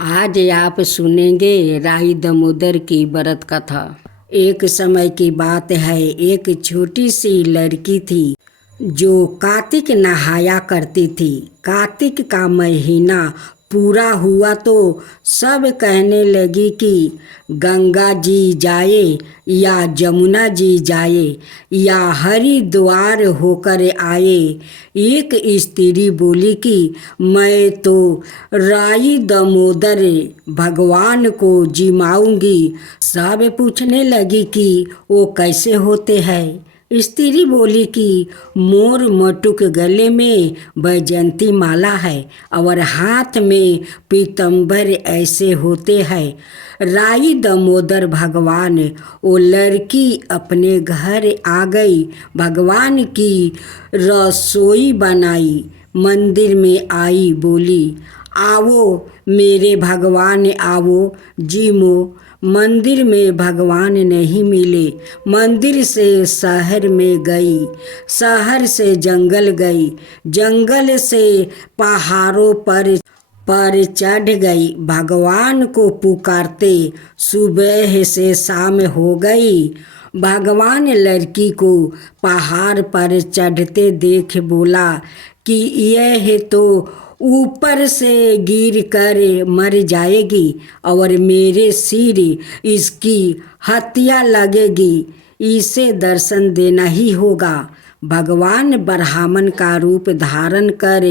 आज आप सुनेंगे राई दामोदर की व्रत कथा। एक समय की बात है, एक छोटी सी लड़की थी जो कार्तिक नहाया करती थी। कार्तिक का महीना पूरा हुआ तो सब कहने लगी कि गंगा जी जाए या जमुना जी जाए या हरिद्वार होकर आए। एक स्त्री बोली कि मैं तो राई दामोदर भगवान को जिमाऊंगी। सब पूछने लगी कि वो कैसे होते हैं। स्त्री बोली कि मोर मटुक गले में बैजंती माला है और हाथ में पीतम्बर ऐसे होते हैं। राई दामोदर भगवान, वो लड़की अपने घर आ गई। भगवान की रसोई बनाई, मंदिर में आई, बोली आओ मेरे भगवान आओ जिमो। मंदिर में भगवान नहीं मिले। मंदिर से शहर में गई, शहर से जंगल गई, जंगल से पहाड़ों पर चढ़ गई। भगवान को पुकारते सुबह से शाम हो गई। भगवान लड़की को पहाड़ पर चढ़ते देख बोला कि यह तो ऊपर से गिर कर मर जाएगी और मेरे सिर इसकी हत्या लगेगी। इसे दर्शन देना ही होगा। भगवान ब्राह्मण का रूप धारण कर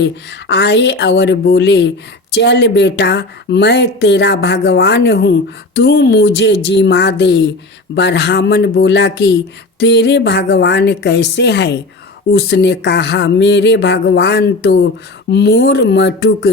आए और बोले, चल बेटा, मैं तेरा भगवान हूँ, तू मुझे जिमा दे। ब्राह्मण बोला कि तेरे भगवान कैसे है? उसने कहा, मेरे भगवान तो मोर मटुक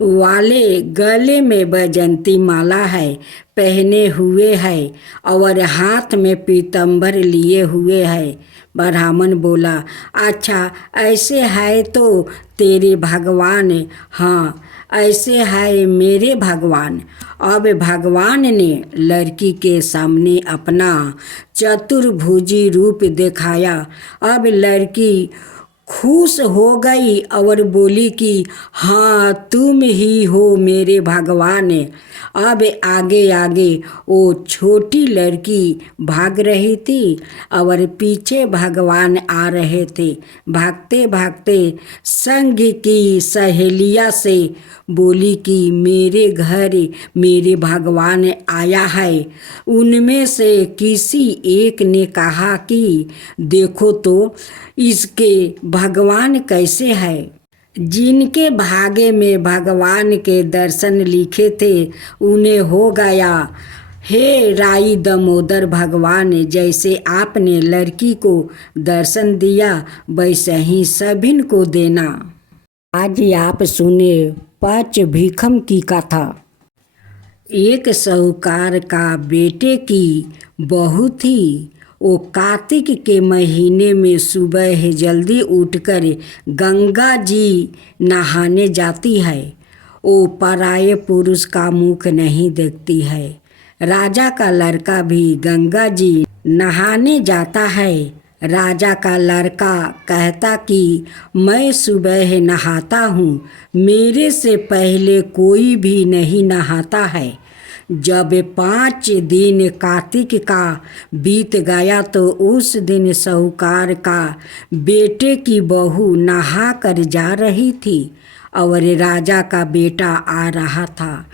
वाले गले में बैजंती माला है पहने हुए है और हाथ में पीतम्बर लिए हुए है। ब्राह्मण बोला, अच्छा ऐसे है तो तेरे भगवान? हाँ, ऐसे है मेरे भगवान। अब भगवान ने लड़की के सामने अपना चतुर्भुजी रूप दिखाया। अब लड़की खुश हो गई और बोली कि हाँ, तुम ही हो मेरे भगवान। अब आगे आगे वो छोटी लड़की भाग रही थी और पीछे भगवान आ रहे थे। भागते भागते संग की सहेलिया से बोली कि मेरे घर मेरे भगवान आया है। उनमें से किसी एक ने कहा कि देखो तो इसके भगवान कैसे है। जिनके भाग्य में भगवान के दर्शन लिखे थे उन्हें हो गया। हे राई दामोदर भगवान, जैसे आपने लड़की को दर्शन दिया वैसे ही सभी को देना। आज आप सुने पांच भीखम की कथा। एक साहूकार का बेटे की बहू थी। वो कार्तिक के महीने में सुबह जल्दी उठकर गंगा जी नहाने जाती है। वो पराये पुरुष का मुख नहीं देखती है। राजा का लड़का भी गंगा जी नहाने जाता है। राजा का लड़का कहता कि मैं सुबह नहाता हूँ, मेरे से पहले कोई भी नहीं नहाता है। जब 5 दिन कार्तिक का बीत गया तो उस दिन साहूकार का बेटे की बहू नहा कर जा रही थी और राजा का बेटा आ रहा था।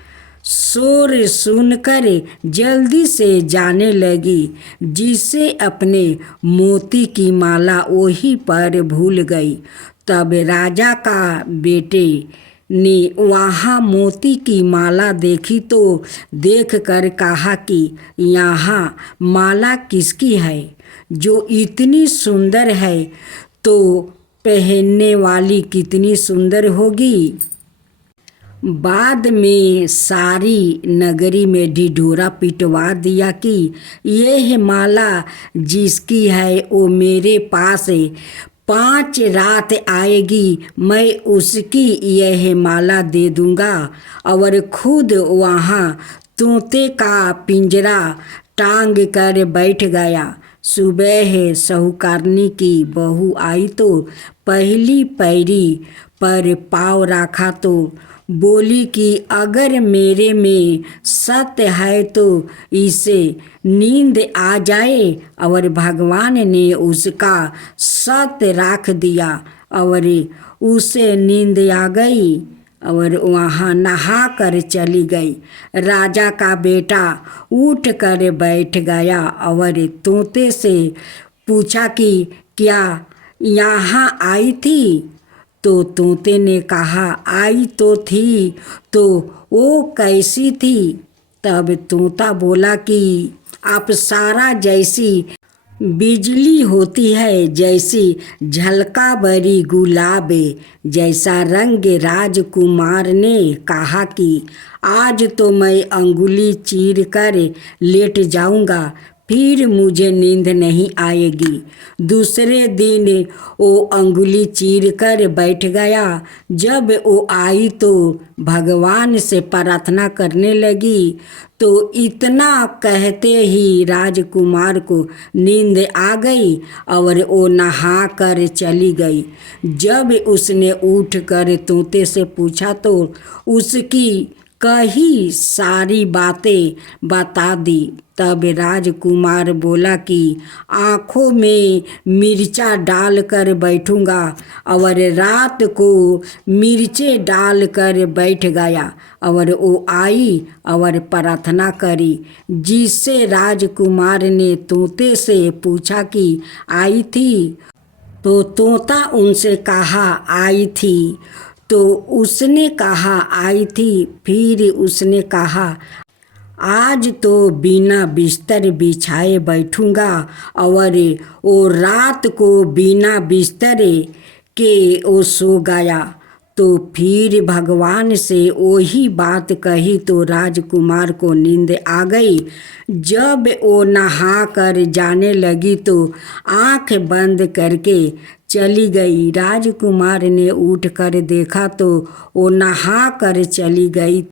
शोर सुनकर जल्दी से जाने लगी, जिसे अपने मोती की माला वहीं पर भूल गई। तब राजा का बेटे ने वहाँ मोती की माला देखी तो देख कर कहा कि यहाँ माला किसकी है जो इतनी सुंदर है, तो पहनने वाली कितनी सुंदर होगी। बाद में सारी नगरी में ढिढोरा पिटवा दिया कि यह माला जिसकी है वो मेरे पास 5 रात आएगी, मैं उसकी यह माला दे दूंगा। और खुद वहाँ तोते का पिंजरा टांग कर बैठ गया। सुबह साहूकारनी की बहू आई तो पहली पैरी पर पाँव रखा तो बोली कि अगर मेरे में सत्य है तो इसे नींद आ जाए। और भगवान ने उसका सत्य रख दिया और उसे नींद आ गई और वहाँ नहा कर चली गई। राजा का बेटा उठ कर बैठ गया और तोते से पूछा कि क्या यहाँ आई थी? तो तोते ने कहा आई तो थी, तो वो कैसी थी? तब तोता बोला कि अप्सरा जैसी बिजली होती है, जैसी झलका भरी गुलाब जैसा रंग। राजकुमार ने कहा कि आज तो मैं अंगुली चीर कर लेट जाऊंगा, फिर मुझे नींद नहीं आएगी। दूसरे दिन वो अंगुली चीर कर बैठ गया। जब वो आई तो भगवान से प्रार्थना करने लगी, तो इतना कहते ही राजकुमार को नींद आ गई और वो नहा कर चली गई। जब उसने उठ कर तोते से पूछा तो उसकी कही सारी बातें बता दी। तब राजकुमार बोला कि आँखों में मिर्चा डाल कर बैठूंगा और रात को मिर्चे डाल कर बैठ गया। और वो आई और प्रार्थना करी, जिससे राजकुमार ने तोते से पूछा कि आई थी? तो तोता उनसे कहा आई थी। तो उसने कहा आई थी। फिर उसने कहा आज तो बिना बिस्तर बिछाए बैठूंगा और वो रात को बिना बिस्तर के वो सो गया। तो फिर भगवान से वही बात कही तो राजकुमार को नींद आ गई। जब वो नहा कर जाने लगी तो आँख बंद करके चली गई। राजकुमार ने उठ कर देखा तो वो नहा कर चली गई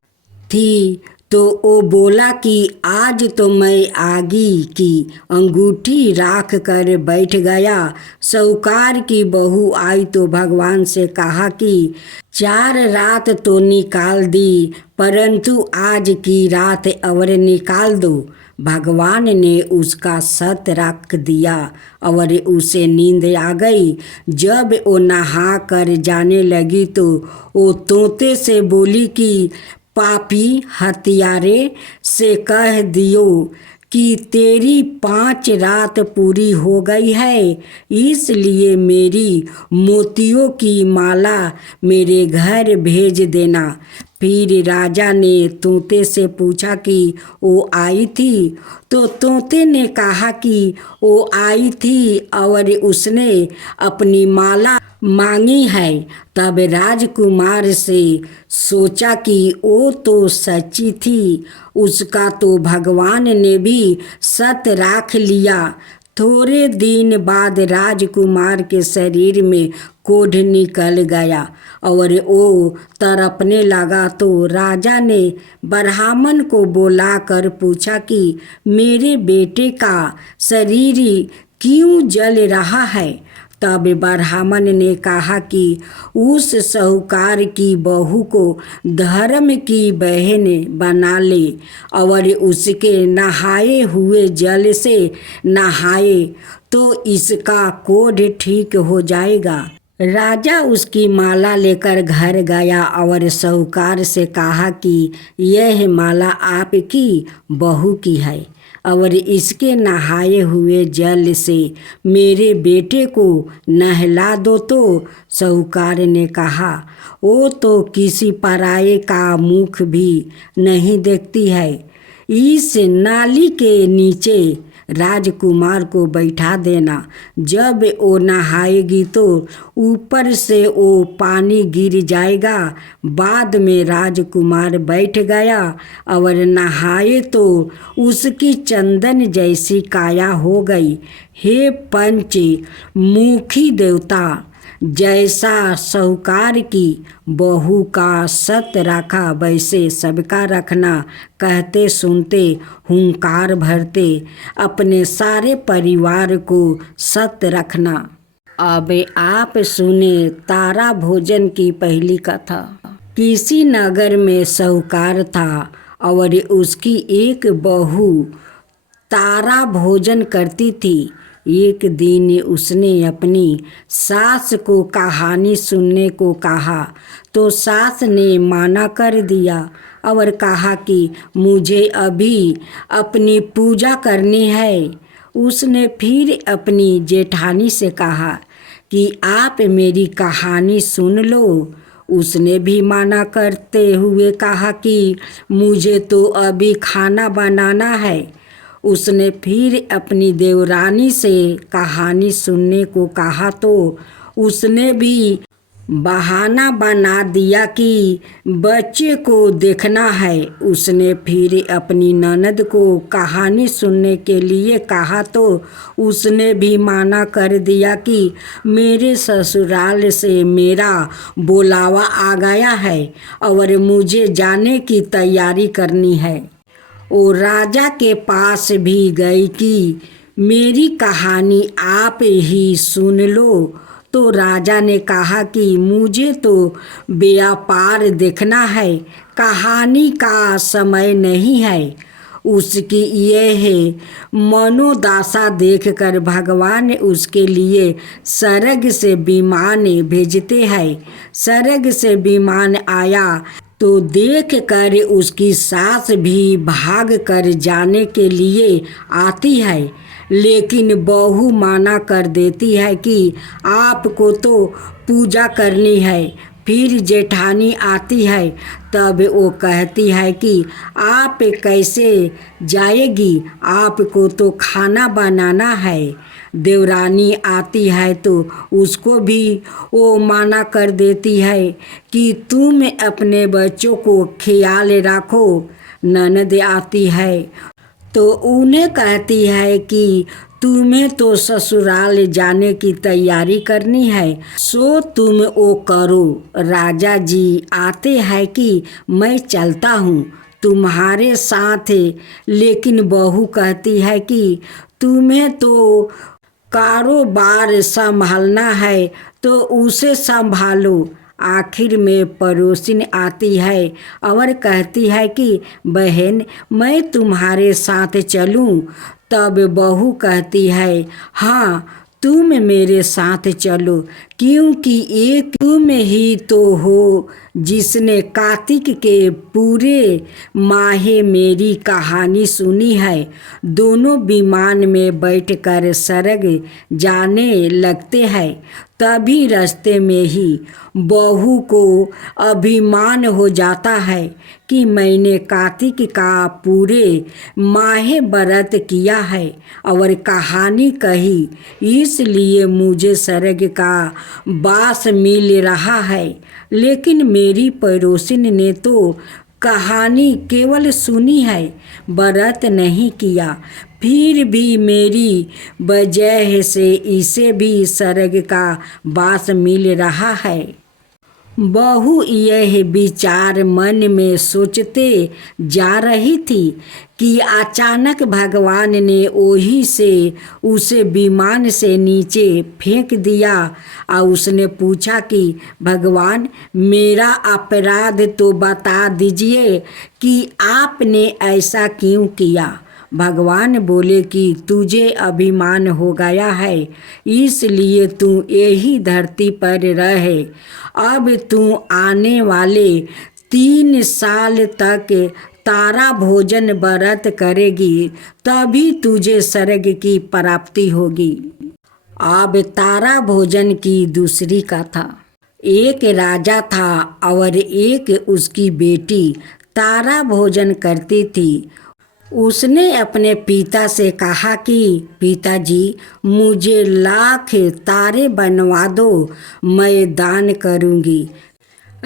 थी। तो वो बोला कि आज तो मैं आगी की अंगूठी राख कर बैठ गया। साहूकार की बहू आई तो भगवान से कहा कि 4 रात तो निकाल दी, परंतु आज की रात और निकाल दो। भगवान ने उसका सत रख दिया और उसे नींद आ गई। जब वो नहा कर जाने लगी तो वो तोते से बोली कि पापी हत्यारे से कह दियो कि तेरी 5 रात पूरी हो गई है, इसलिए मेरी मोतियों की माला मेरे घर भेज देना। फिर राजा ने तोते से पूछा कि वो आई थी? तो तोते ने कहा कि वो आई थी और उसने अपनी माला मांगी है। तब राजकुमार से सोचा कि वो तो सच्ची थी, उसका तो भगवान ने भी सत्य राख लिया। थोड़े दिन बाद राजकुमार के शरीर में कोढ़ निकल गया और वो तड़पने लगा। तो राजा ने ब्राह्मण को बुलाकर पूछा कि मेरे बेटे का शरीर क्यों जल रहा है? तब ब्राह्मण ने कहा कि उस साहूकार की बहू को धर्म की बहन बना ले और उसके नहाए हुए जल से नहाए तो इसका कोढ़ ठीक हो जाएगा। राजा उसकी माला लेकर घर गया और साहूकार से कहा कि यह माला आपकी बहू की है और इसके नहाए हुए जल से मेरे बेटे को नहला दो। तो साहूकार ने कहा वो तो किसी पराये का मुख भी नहीं देखती है, इस नाली के नीचे राजकुमार को बैठा देना। जब वो नहाएगी तो ऊपर से वो पानी गिर जाएगा। बाद में राजकुमार बैठ गया और नहाए तो उसकी चंदन जैसी काया हो गई। हे पंच मुखी देवता, जैसा साहूकार की बहू का सत रखा, वैसे सबका रखना। कहते सुनते हुंकार भरते, अपने सारे परिवार को सत रखना। अब आप सुने तारा भोजन की पहली कथा। किसी नगर में साहूकार था और उसकी एक बहू तारा भोजन करती थी। एक दिन उसने अपनी सास को कहानी सुनने को कहा तो सास ने मना कर दिया और कहा कि मुझे अभी अपनी पूजा करनी है। उसने फिर अपनी जेठानी से कहा कि आप मेरी कहानी सुन लो। उसने भी मना करते हुए कहा कि मुझे तो अभी खाना बनाना है। उसने फिर अपनी देवरानी से कहानी सुनने को कहा तो उसने भी बहाना बना दिया कि बच्चे को देखना है। उसने फिर अपनी ननद को कहानी सुनने के लिए कहा तो उसने भी मना कर दिया कि मेरे ससुराल से मेरा बुलावा आ गया है और मुझे जाने की तैयारी करनी है। वो राजा के पास भी गई कि मेरी कहानी आप ही सुन लो। तो राजा ने कहा कि मुझे तो व्यापार देखना है, कहानी का समय नहीं है। उसकी यह मनोदशा देखकर भगवान उसके लिए स्वर्ग से विमान भेजते हैं। स्वर्ग से विमान आया तो देख कर उसकी सास भी भाग कर जाने के लिए आती है, लेकिन बहू मना कर देती है कि आपको तो पूजा करनी है। फिर जेठानी आती है, तब वो कहती है कि आप कैसे जाएगी, आपको तो खाना बनाना है। देवरानी आती है तो उसको भी वो मना कर देती है कि तुम अपने बच्चों को ख्याल रखो। ननद आती है तो उन्हें कहती है कि तुम्हें तो ससुराल जाने की तैयारी करनी है, सो तुम वो करो। राजा जी आते हैं कि मैं चलता हूँ तुम्हारे साथ, लेकिन बहू कहती है कि तुम्हें तो कारोबार संभालना है तो उसे संभालो। आखिर में पड़ोसिन आती है और कहती है कि बहन मैं तुम्हारे साथ चलूं। तब बहू कहती है हाँ तुम मेरे साथ चलो, क्योंकि एक तुम ही तो हो जिसने कार्तिक के पूरे माहे मेरी कहानी सुनी है। दोनों विमान में बैठकर स्वर्ग जाने लगते हैं। तभी रास्ते में ही बहू को अभिमान हो जाता है कि मैंने कार्तिक का पूरे माहे व्रत किया है और कहानी कही, इसलिए मुझे स्वर्ग का वास मिल रहा है। लेकिन मेरी पड़ोसिन ने तो कहानी केवल सुनी है, व्रत नहीं किया, फिर भी मेरी वजह से इसे भी स्वर्ग का वास मिल रहा है। बहू यह विचार मन में सोचते जा रही थी कि अचानक भगवान ने ओही से उसे विमान से नीचे फेंक दिया और उसने पूछा कि भगवान मेरा अपराध तो बता दीजिए कि आपने ऐसा क्यों किया। भगवान बोले कि तुझे अभिमान हो गया है, इसलिए तू यही धरती पर रहे। अब तू आने वाले 3 साल तक तारा भोजन व्रत करेगी, तभी तुझे स्वर्ग की प्राप्ति होगी। अब तारा भोजन की दूसरी कथा। एक राजा था और एक उसकी बेटी तारा भोजन करती थी। उसने अपने पिता से कहा कि पिताजी मुझे लाख तारे बनवा दो, मैं दान करूंगी।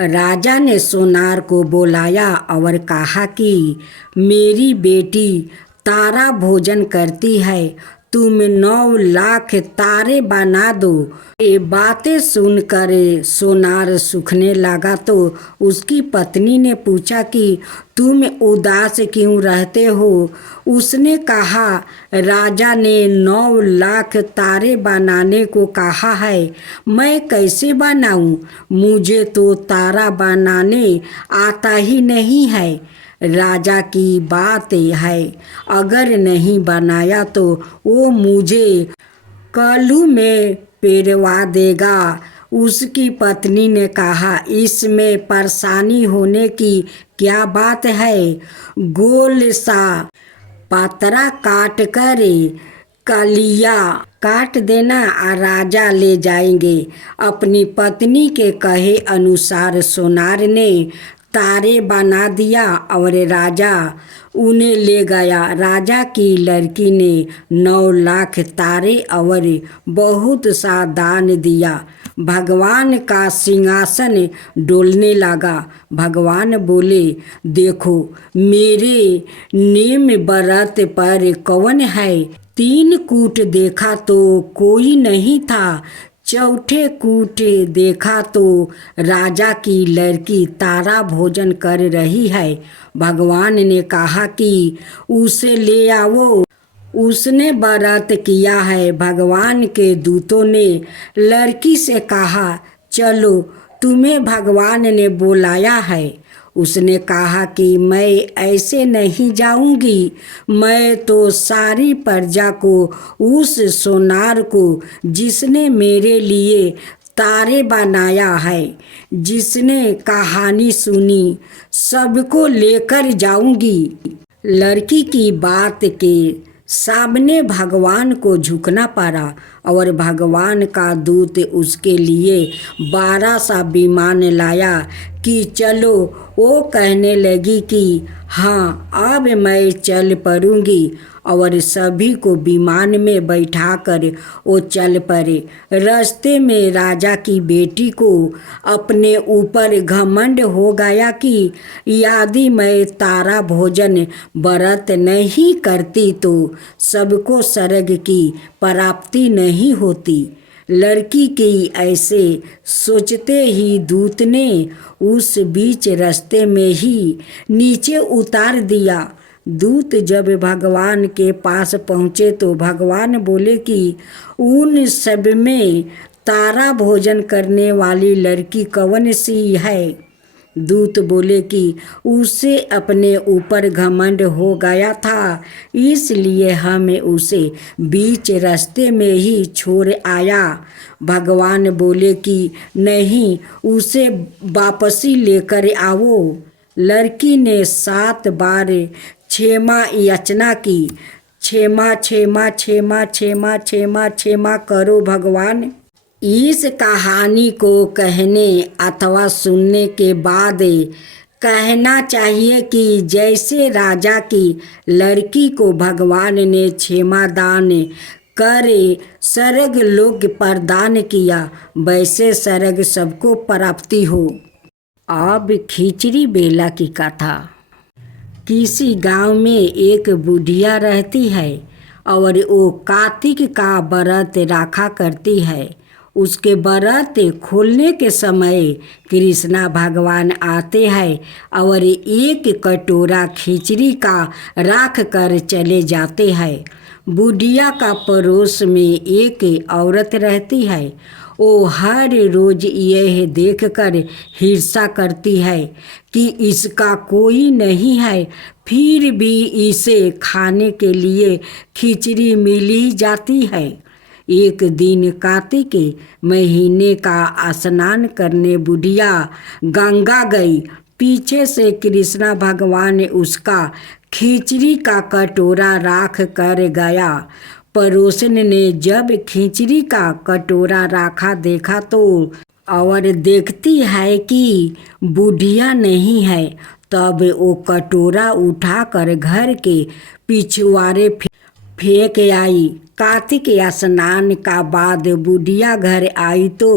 राजा ने सोनार को बुलाया और कहा कि मेरी बेटी तारा भोजन करती है, तुम 9 लाख तारे बना दो। ये बातें सुनकर सोनार सूखने लगा तो उसकी पत्नी ने पूछा कि तुम उदास क्यों रहते हो। उसने कहा, राजा ने 9 लाख तारे बनाने को कहा है, मैं कैसे बनाऊं? मुझे तो तारा बनाने आता ही नहीं है। राजा की बात है, अगर नहीं बनाया तो वो मुझे कलू में पेरवा देगा। उसकी पत्नी ने कहा, इसमें परेशानी होने की क्या बात है? गोल सा पातरा काट कर कलिया काट देना और राजा ले जाएंगे। अपनी पत्नी के कहे अनुसार सोनार ने तारे बना दिया और राजा उन्हें ले गया। राजा की लड़की ने 9 लाख तारे और बहुत सा दान दिया। भगवान का सिंहासन डोलने लगा। भगवान बोले, देखो मेरे नेम व्रत पर कौन है? 3 कूट देखा तो कोई नहीं था। चौथे कूट देखा तो राजा की लड़की तारा भोजन कर रही है। भगवान ने कहा कि उसे ले आओ, उसने व्रत किया है। भगवान के दूतों ने लड़की से कहा, चलो तुम्हें भगवान ने बुलाया है। उसने कहा कि मैं ऐसे नहीं जाऊंगी। मैं तो सारी प्रजा को, उस सोनार को जिसने मेरे लिए तारे बनाया है, जिसने कहानी सुनी, सबको लेकर जाऊंगी। लड़की की बात के सामने भगवान को झुकना पड़ा और भगवान का दूत उसके लिए 12 सा विमान लाया कि चलो। वो कहने लगी कि हाँ, अब मैं चल पड़ूंगी और सभी को विमान में बैठाकर वो चल पड़े। रास्ते में राजा की बेटी को अपने ऊपर घमंड हो गया कि यदि मैं तारा भोजन व्रत नहीं करती तो सबको स्वर्ग की प्राप्ति नहीं होती। लड़की की ऐसे सोचते ही दूत ने उस बीच रास्ते में ही नीचे उतार दिया। दूत जब भगवान के पास पहुँचे तो भगवान बोले कि उन सब में तारा भोजन करने वाली लड़की कौन सी है? दूत बोले कि उसे अपने ऊपर घमंड हो गया था, इसलिए हम उसे बीच रास्ते में ही छोड़ आया। भगवान बोले कि नहीं, उसे वापसी लेकर आओ। लड़की ने 7 बार क्षमा याचना की, क्षमा क्षमा क्षमा क्षमा क्षमा क्षमा करो भगवान। इस कहानी को कहने अथवा सुनने के बाद कहना चाहिए कि जैसे राजा की लड़की को भगवान ने क्षमा दान कर स्वर्ग लोक प्रदान किया, वैसे स्वर्ग सबको प्राप्ति हो। अब खिचड़ी बेला की कथा। किसी गांव में एक बुढ़िया रहती है और वो कार्तिक का व्रत रखा करती है। उसके व्रत खोलने के समय कृष्णा भगवान आते हैं और एक कटोरा खिचड़ी का रख कर चले जाते हैं। बुढ़िया का पड़ोस में एक औरत रहती है। वो हर रोज यह देखकर ईर्ष्या करती है कि इसका कोई नहीं है, फिर भी इसे खाने के लिए खिचड़ी मिल ही जाती है। एक दिन कार्तिक महीने का स्नान करने बुढ़िया गंगा गई। पीछे से कृष्णा भगवान उसका खिचड़ी का कटोरा राख कर गया। पड़ोसन ने जब खिचड़ी का कटोरा राखा देखा तो और देखती है कि बुढ़िया नहीं है, तब वो कटोरा उठाकर घर के पिछवाड़े फेंक आई। कार्तिक स्नान का बाद बुढ़िया घर आई तो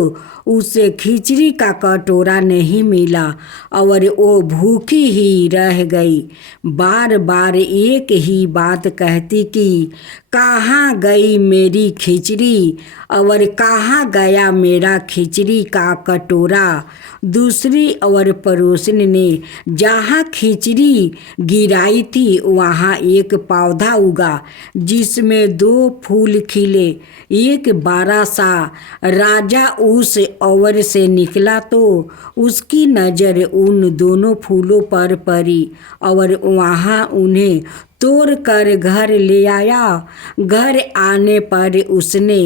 उसे खिचड़ी का कटोरा नहीं मिला और वो भूखी ही रह गई। बार बार एक ही बात कहती कि कहाँ गई मेरी खिचड़ी और कहाँ गया मेरा खिचड़ी का कटोरा। दूसरी और पड़ोसन ने जहाँ खिचड़ी गिराई थी वहाँ एक पौधा उगा जिसमें 2 फूल खिले। एक बड़ा सा राजा उस ओर से निकला तो उसकी नज़र उन दोनों फूलों पर पड़ी और वहाँ उन्हें तोड़ कर घर ले आया। घर आने पर उसने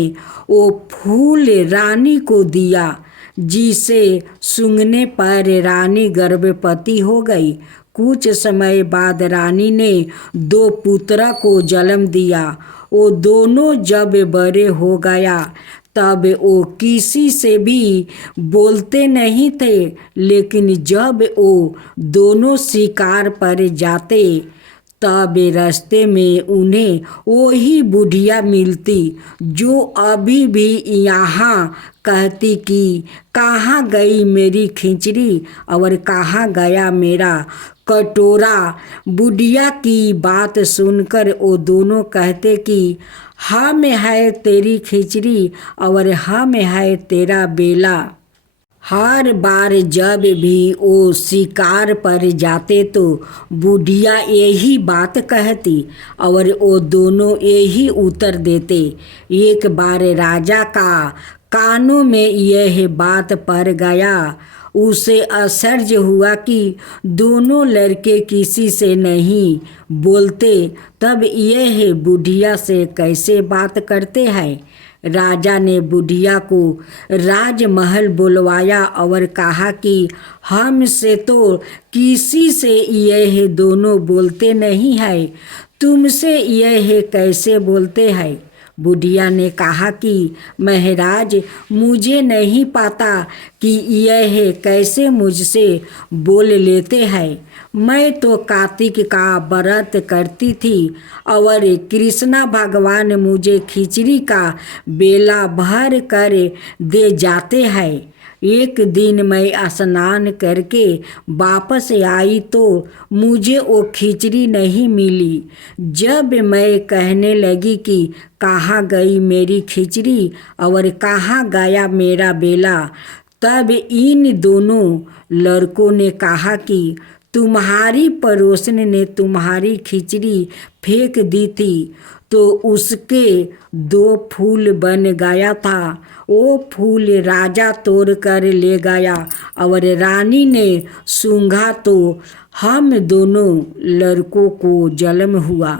वो फूल रानी को दिया जिसे सूंघने पर रानी गर्भवती हो गई। कुछ समय बाद रानी ने 2 पुत्र को जन्म दिया। वो दोनों जब बड़े हो गया तब वो किसी से भी बोलते नहीं थे, लेकिन जब वो दोनों शिकार पर जाते तब रास्ते में उन्हें वही बुढ़िया मिलती जो अभी भी यहाँ कहती कि कहाँ गई मेरी खिचड़ी और कहाँ गया मेरा कटोरा। बुढ़िया की बात सुनकर वो दोनों कहते कि हम है तेरी खिचड़ी और हम है तेरा बेला। हर बार जब भी वो शिकार पर जाते तो बुढ़िया यही बात कहती और वो दोनों यही उत्तर देते। एक बार राजा का कानों में यह बात पड़ गया। उसे आश्चर्य हुआ कि दोनों लड़के किसी से नहीं बोलते, तब यह बुढ़िया से कैसे बात करते हैं। राजा ने बुढ़िया को राजमहल बुलवाया और कहा कि हमसे तो किसी से यह दोनों बोलते नहीं है, तुमसे यह कैसे बोलते हैं। बुढ़िया ने कहा कि महाराज, मुझे नहीं पता कि यह कैसे मुझसे बोल लेते हैं। मैं तो कार्तिक का व्रत करती थी और कृष्णा भगवान मुझे खिचड़ी का बेला भर कर दे जाते हैं। एक दिन मैं स्नान करके वापस आई तो मुझे वो खिचड़ी नहीं मिली। जब मैं कहने लगी कि कहाँ गई मेरी खिचड़ी और कहाँ गया मेरा बेला, तब इन दोनों लड़कों ने कहा कि तुम्हारी पड़ोसन ने तुम्हारी खिचड़ी फेंक दी थी तो उसके 2 फूल बन गया था। वो फूल राजा तोड़ कर ले गया और रानी ने सूंघा तो हम दोनों लड़कों को जन्म हुआ।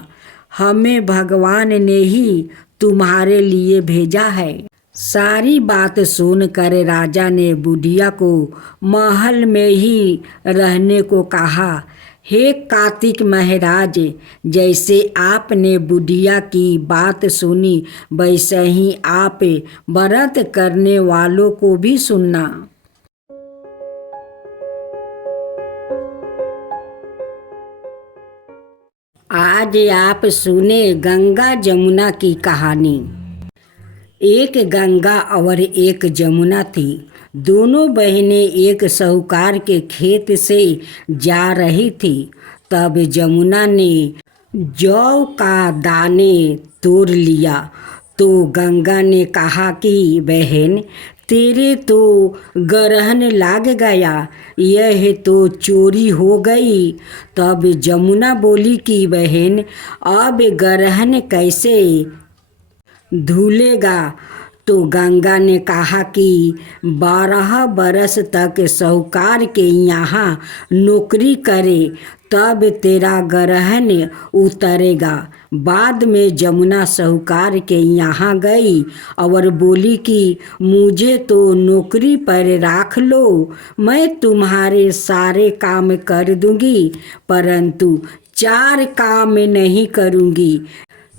हमें भगवान ने ही तुम्हारे लिए भेजा है। सारी बात सुनकर राजा ने बुढ़िया को महल में ही रहने को कहा। हे कार्तिक महाराज, जैसे आपने बुढ़िया की बात सुनी वैसे ही आप व्रत करने वालों को भी सुनना। आज आप सुने गंगा जमुना की कहानी। एक गंगा और एक जमुना थी। दोनों बहनें एक साहूकार के खेत से जा रही थी। तब जमुना ने जौ का दाने तोड़ लिया तो गंगा ने कहा कि बहन, तेरे तो ग्रहण लग गया, यह तो चोरी हो गई। तब जमुना बोली कि बहन, अब ग्रहण कैसे धुलेगा। तो गंगा ने कहा कि 12 बरस तक साहूकार के यहाँ नौकरी करे तब तेरा ग्रहण उतरेगा। बाद में जमुना साहूकार के यहाँ गई और बोली कि मुझे तो नौकरी पर रख लो, मैं तुम्हारे सारे काम कर दूंगी परंतु 4 काम नहीं करूंगी।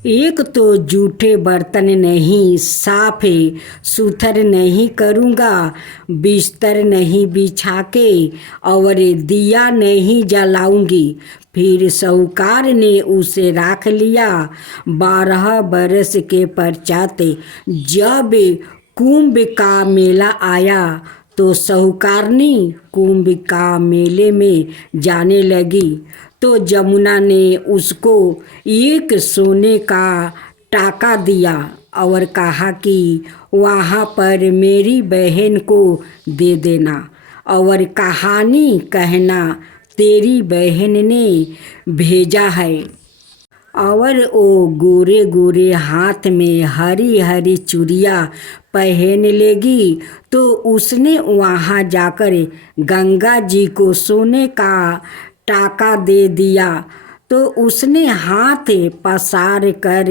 एक तो जूठे बर्तन नहीं साफे सुथर नहीं करूँगा, बिस्तर नहीं बिछा के और दिया नहीं जलाऊंगी। फिर साहूकार ने उसे राख लिया। 12 बरस के पश्चात जब कुंभ का मेला आया तो साहूकारनी कुंभ का मेले में जाने लगी तो जमुना ने उसको एक सोने का टाका दिया और कहा कि वहाँ पर मेरी बहन को दे देना और कहानी कहना तेरी बहन ने भेजा है। और वो गोरे गोरे हाथ में हरी हरी चूड़ियाँ पहन लेगी तो उसने वहाँ जाकर गंगा जी को सोने का टाका दे दिया तो उसने हाथ पसार कर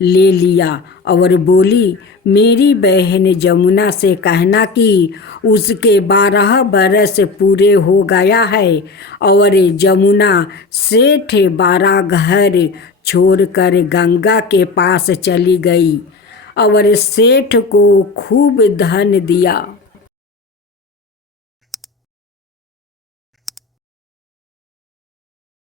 ले लिया और बोली, मेरी बहन जमुना से कहना कि उसके 12 बरस पूरे हो गया है। और जमुना सेठ 12 घर छोड़कर गंगा के पास चली गई और सेठ को खूब धन दिया।